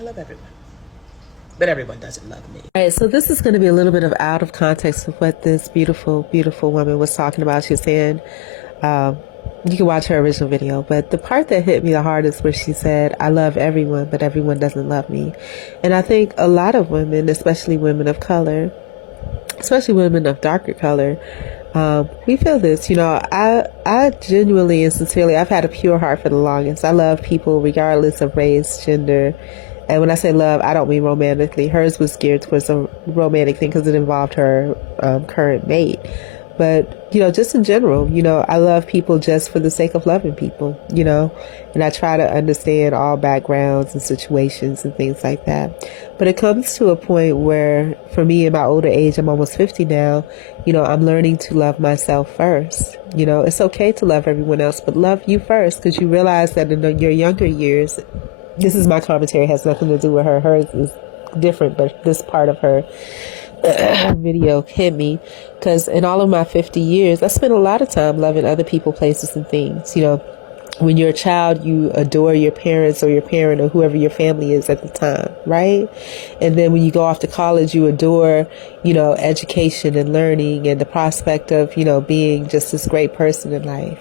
I love everyone. But everyone doesn't love me. All right, so this is going to be a little bit of out of context of what this beautiful, beautiful woman was talking about. She was saying, you can watch her original video, but the part that hit me the hardest where she said, I love everyone, but everyone doesn't love me. And I think a lot of women, especially women of color, especially women of darker color, we feel this. I genuinely and sincerely, I've had a pure heart for the longest. I love people regardless of race, gender. And when I say love, I don't mean romantically. Hers was geared towards a romantic thing because it involved her current mate. But, just in general, I love people just for the sake of loving people, and I try to understand all backgrounds and situations and things like that. But it comes to a point where, for me in my older age, I'm almost 50 now, I'm learning to love myself first. It's okay to love everyone else, but love you first, because you realize that in your younger years, this is my commentary, has nothing to do with her. Hers is different, but this part of her video hit me because in all of my 50 years, I spent a lot of time loving other people, places, and things. When you're a child, you adore your parents or your parent or whoever your family is at the time, right? And then when you go off to college, you adore, education and learning and the prospect of, being just this great person in life.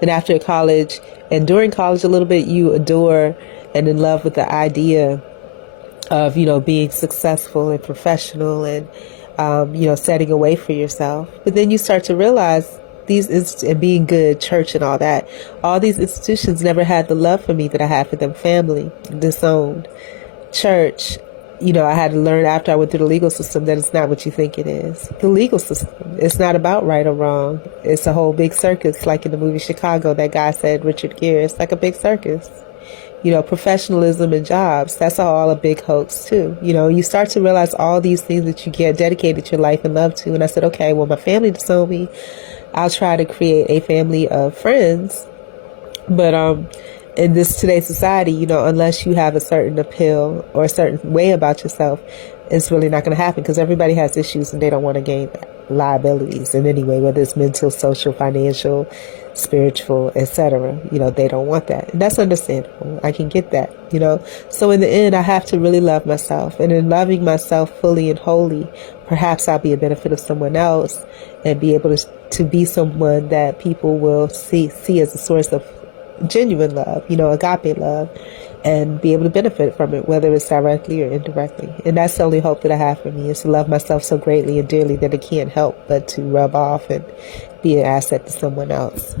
Then after college and during college a little bit, you adore and in love with the idea of, being successful and professional and, setting a way for yourself. But then you start to realize and being good, church and all these institutions never had the love for me that I had for them. Family, disowned, church. I had to learn after I went through the legal system that it's not what you think it is. The legal system, it's not about right or wrong. It's a whole big circus, like in the movie Chicago, that guy said, Richard Gere. It's like a big circus. Professionalism and jobs, that's all a big hoax too. You start to realize all these things that you get dedicated your life and love to. And I said, okay, well, my family disowned me. I'll try to create a family of friends. But in today's society, unless you have a certain appeal or a certain way about yourself, it's really not going to happen because everybody has issues and they don't want to gain liabilities in any way, whether it's mental, social, financial, spiritual, etc. They don't want that. And that's understandable. I can get that, So in the end, I have to really love myself. And in loving myself fully and wholly, perhaps I'll be a benefit of someone else and be able to be someone that people will see as a source of genuine love, agape love, and be able to benefit from it, whether it's directly or indirectly. And that's the only hope that I have for me, is to love myself so greatly and dearly that it can't help but to rub off and be an asset to someone else.